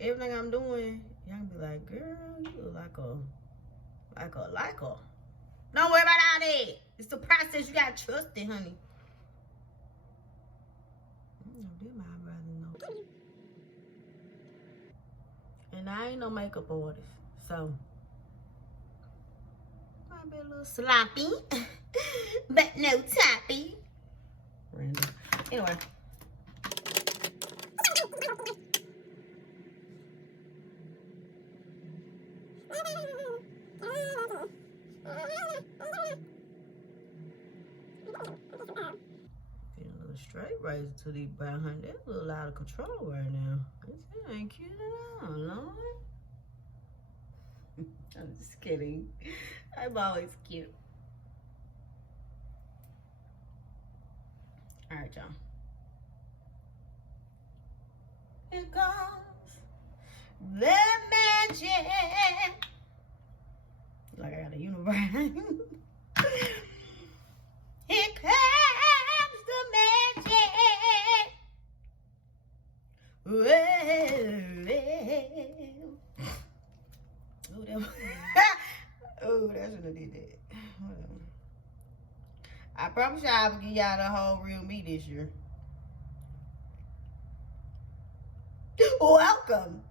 everything I'm doing, y'all be like, girl, you look like a. Don't worry about all that. It's the process. You gotta trust it, honey. Them eyebrows know. And I ain't no makeup artist, so might be a little sloppy, but no toppy. Random. Anyway. Feeling a little straight razor to these brown, honey. They're a little out of control right now. This ain't cute at all, Lord. I'm just kidding. I'm always cute. All right, y'all. Here comes the magic. Like I got a unibrow. Here comes the magic. Oh, that should have did that. Whatever. I promise y'all I will give y'all the whole real me this year. Welcome.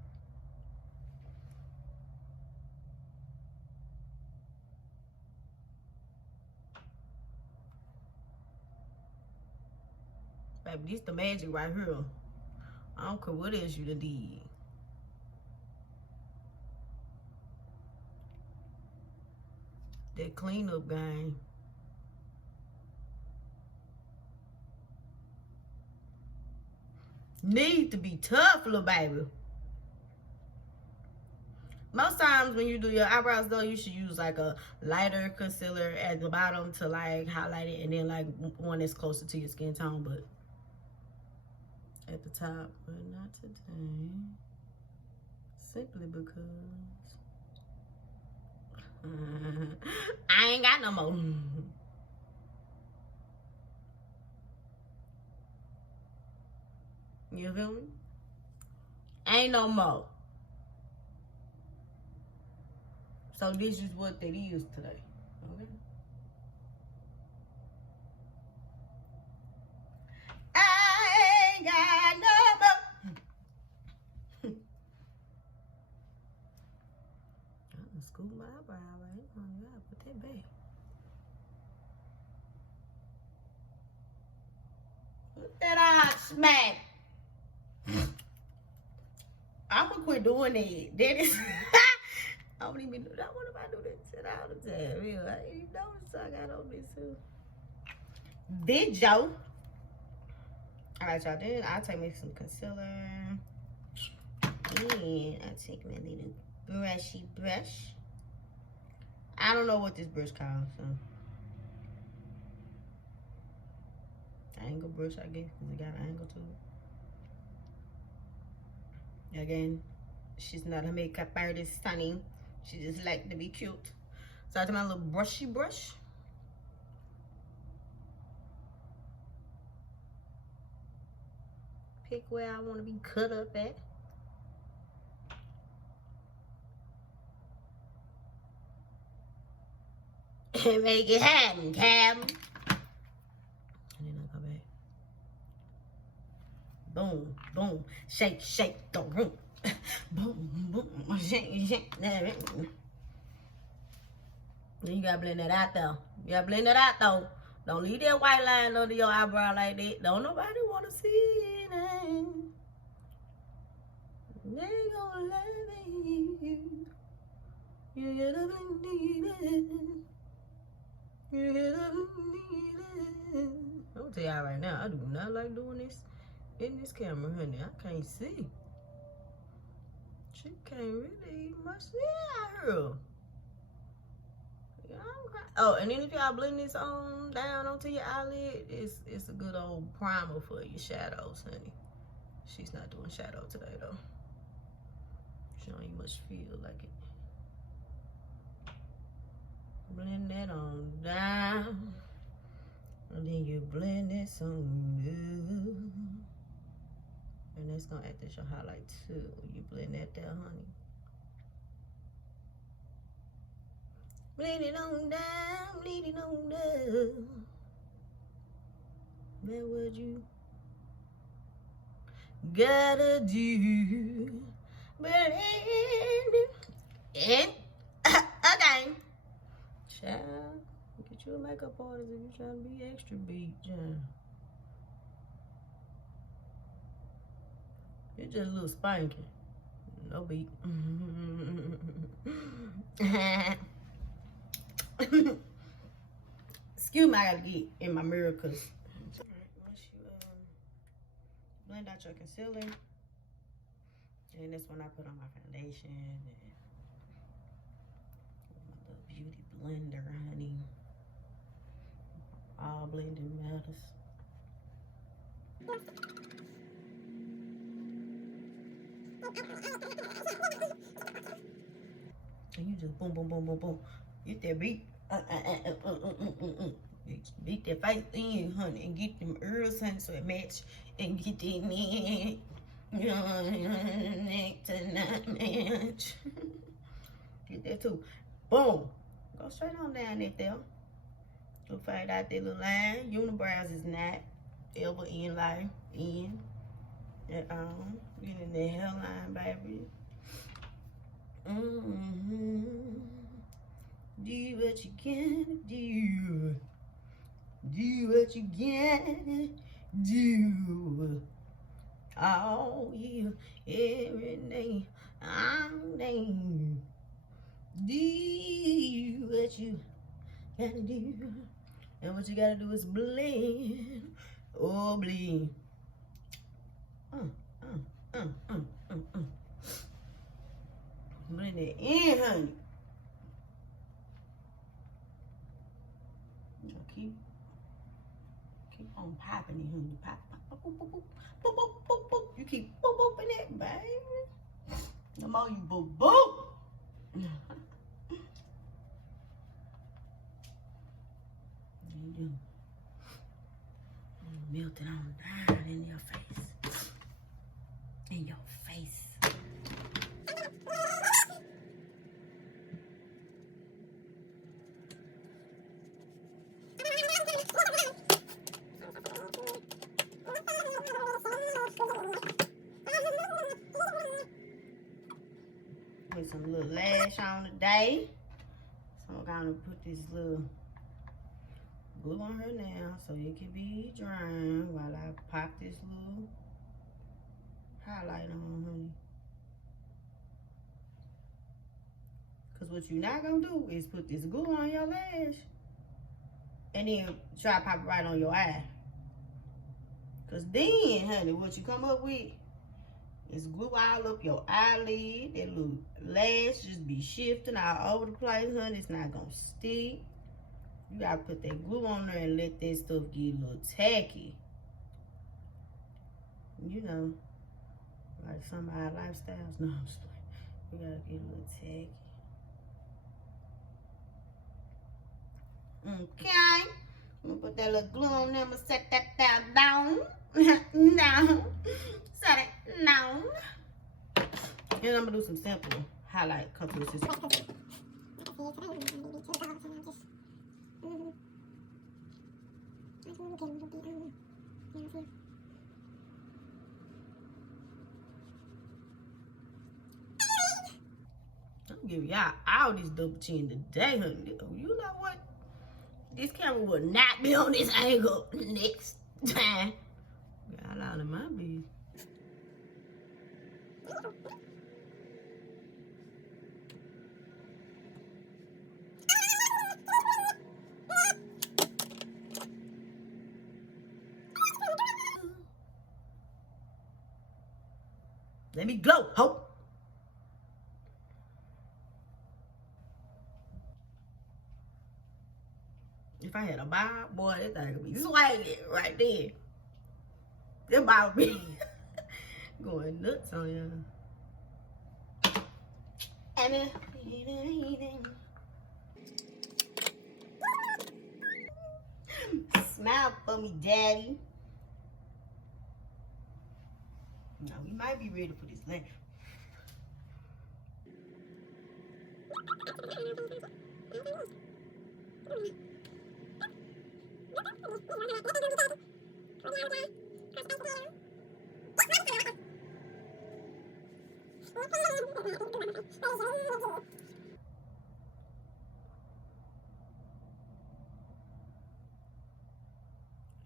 Baby, this the magic right here. I don't care what else you done did. That cleanup game. Need to be tough, little baby. Most times when you do your eyebrows though, you should use like a lighter concealer at the bottom to like highlight it, and then like one that's closer to your skin tone, but at the top. But not today. Simply because I ain't got no more. You feel me? Ain't no more. So this is what that is today. Okay. I ain't got no more. I'm scoop my eyebrow right. Oh God, put that back. Put that on smack. I'm gonna quit doing it. That is. I don't even do that. What if I do that shit all the time? You notice I got on this too. Did Joe? All right, y'all. Then I'll take me some concealer. And I take my little brushy brush. I don't know what this brush called, so angle brush, I guess, because it got an angle to it. Again, she's not a makeup artist, honey. She just like to be cute. So I take my little brushy brush. Pick where I want to be cut up at. And make it happen, Cam. And then I go back. Boom, boom. Shake, shake the room. Boom, boom. Shake, shake that room. Then you gotta blend that out though. You gotta blend that out though. Don't leave that white line under your eyebrow like that. Don't nobody wanna see it. They gonna love you. You gotta believe it. You gotta believe it. I'm gonna tell y'all right now, I do not like doing this in this camera, honey. I can't see. She can't really much see out here. Oh, and then if y'all blend this on down onto your eyelid, it's a good old primer for your shadows, honey. She's not doing shadow today though. She don't even much feel like it. Blend that on down, and then you blend this on you. And it's gonna act as your highlight too. You blend that there, honey. Blend it on down, blend it on down. That what you gotta do. Blend it. Okay. Child, get you a makeup artist if you're trying to be extra beat, John. You're just a little spanking. No beat. Excuse me, I gotta get in my mirror because once you blend out your concealer, and that's when I put on my foundation and my little beauty blender, honey. All blending matters. And you just boom, boom, boom, boom, boom. Get that beat. Beat that face in, honey, and get them ears, honey, so it match. And get that neck. Neck to not match. Get that too. Boom. Go straight on down that there. Go fade out that little line. Unibrows is not ever in line. In. At all. Get in that hairline, baby. Do what you can do. Do what you can do. All year, every day, all day. Do what you gotta do. And what you gotta do is blend. Oh, blend. Blend it in, honey. Keep on popping it, honey. Pop, pop, boop, boop, boop, boop, boop, boop, boop. You keep boop, booping it, baby. The more you boop, boop. You do. Melt it on down in your face. In your face. Put some little lash on today. So I'm gonna put this little glue on her now so it can be drying while I pop this little highlight on, honey. Cause what you're not gonna do is put this glue on your lash and then try to pop it right on your eye. Cause then, honey, what you come up with is glue all up your eyelid. That little lash just be shifting all over the place, honey. It's not gonna stick. You gotta put that glue on there and let that stuff get a little tacky. You know, like some of our lifestyles. No, I'm just like, we gotta get a little tacky. Okay. I'm gonna put that little glue on there. I'm gonna set that down. Down. Set it down. And I'm gonna do some simple highlight contours. I'm giving y'all all this double chin today, honey. You know what? This camera will not be on this angle next time. Y'all out of my business. Let me glow, ho. If I had a bob, boy, that thing would be swinging right there. That bob would be going nuts on y'all. And then, smile for me, daddy. Now we might be ready for this laugh.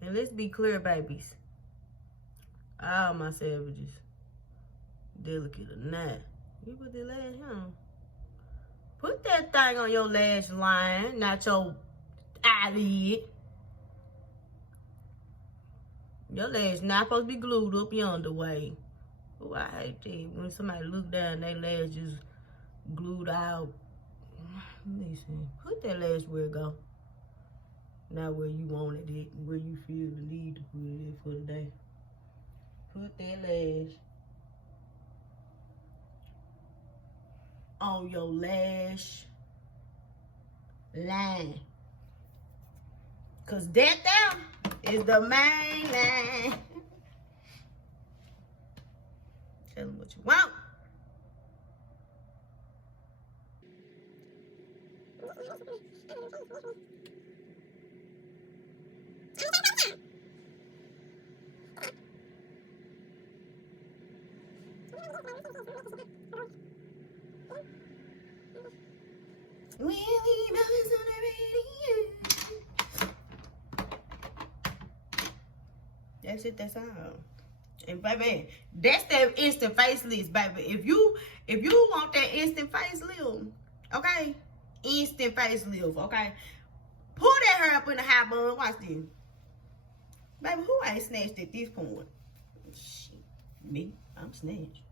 And let's be clear, babies. All my savages, delicate or not, you put the lash on. Put that thing on your lash line, not your eyelid. Your lash not supposed to be glued up yonder way. Oh, I hate that. When somebody look down, their lash just glued out. Listen, put that lash where it go. Not where you wanted it, where you feel the need to put it for the day. Put that lash on your lash line. Cause that there is the main line. Tell them what you want. Willie Brothers on the radio. That's it, that's all. And baby, that's that instant facelift, baby. If you want that instant facelift, okay? Instant facelift, okay? Pull that hair up in the high bun. Watch this. Baby, who ain't snatched at this point? Shit, me. I'm snatched.